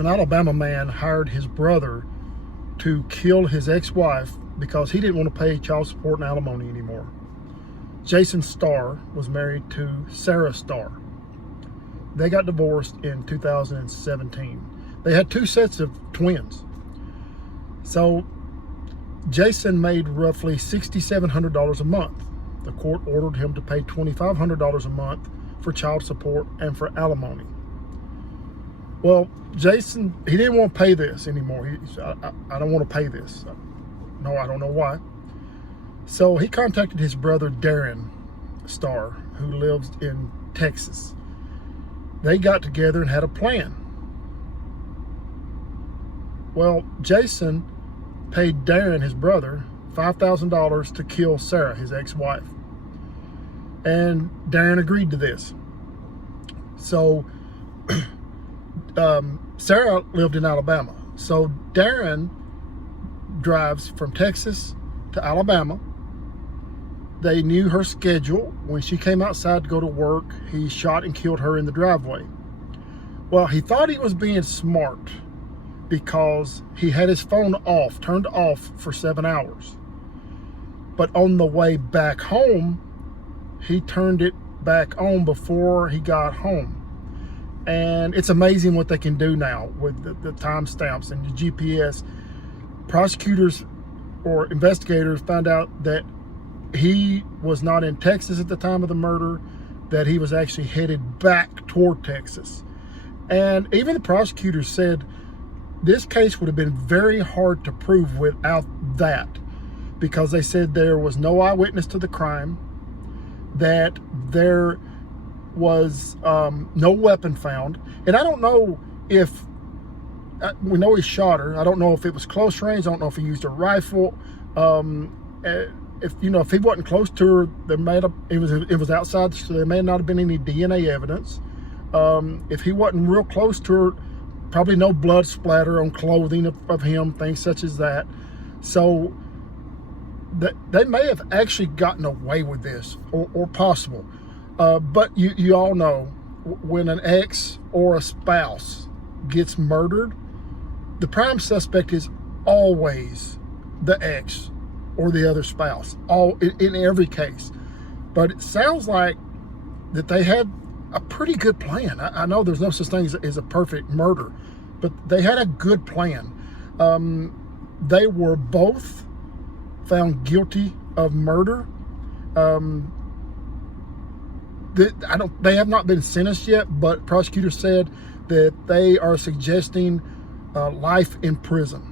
an Alabama man hired his brother to kill his ex-wife because he didn't want to pay child support and alimony anymore. Jason Starr was married to Sarah Starr. They got divorced in 2017. They had 2 sets of twins. So Jason made roughly $6,700 a month. The court ordered him to pay $2,500 a month for child support and for alimony. Well, Jason, he didn't want to pay this anymore. He said, I don't want to pay this. No, I don't know why. So he contacted his brother, Darren Starr, who lives in Texas. They got together and had a plan. Well, Jason paid Darren, his brother, $5,000 to kill Sarah, his ex-wife. And Darren agreed to this. So Sarah lived in Alabama. So Darren drives from Texas to Alabama. They knew her schedule. When she came outside to go to work, he shot and killed her in the driveway. Well, he thought he was being smart because he had his phone off, turned off for 7 hours. But on the way back home, he turned it back on before he got home. And it's amazing what they can do now with the timestamps and the GPS. Prosecutors or investigators found out that he was not in Texas at the time of the murder, that he was actually headed back toward Texas. And even the prosecutors said this case would have been very hard to prove without that, because they said there was no eyewitness to the crime, that there was no weapon found. And I don't know if, we know he shot her. I don't know if it was close range. I don't know if he used a rifle. If he wasn't close to her, it was outside, so there may not have been any DNA evidence. If he wasn't real close to her, probably no blood splatter on clothing of him, things such as that. So they may have actually gotten away with this, or possible. But you all know, when an ex or a spouse gets murdered, the prime suspect is always the ex or the other spouse, in every case. But it sounds like that they had a pretty good plan. I know there's no such thing as a perfect murder, but they had a good plan. They were both found guilty of murder. They have not been sentenced yet, but prosecutors said that they are suggesting life in prison.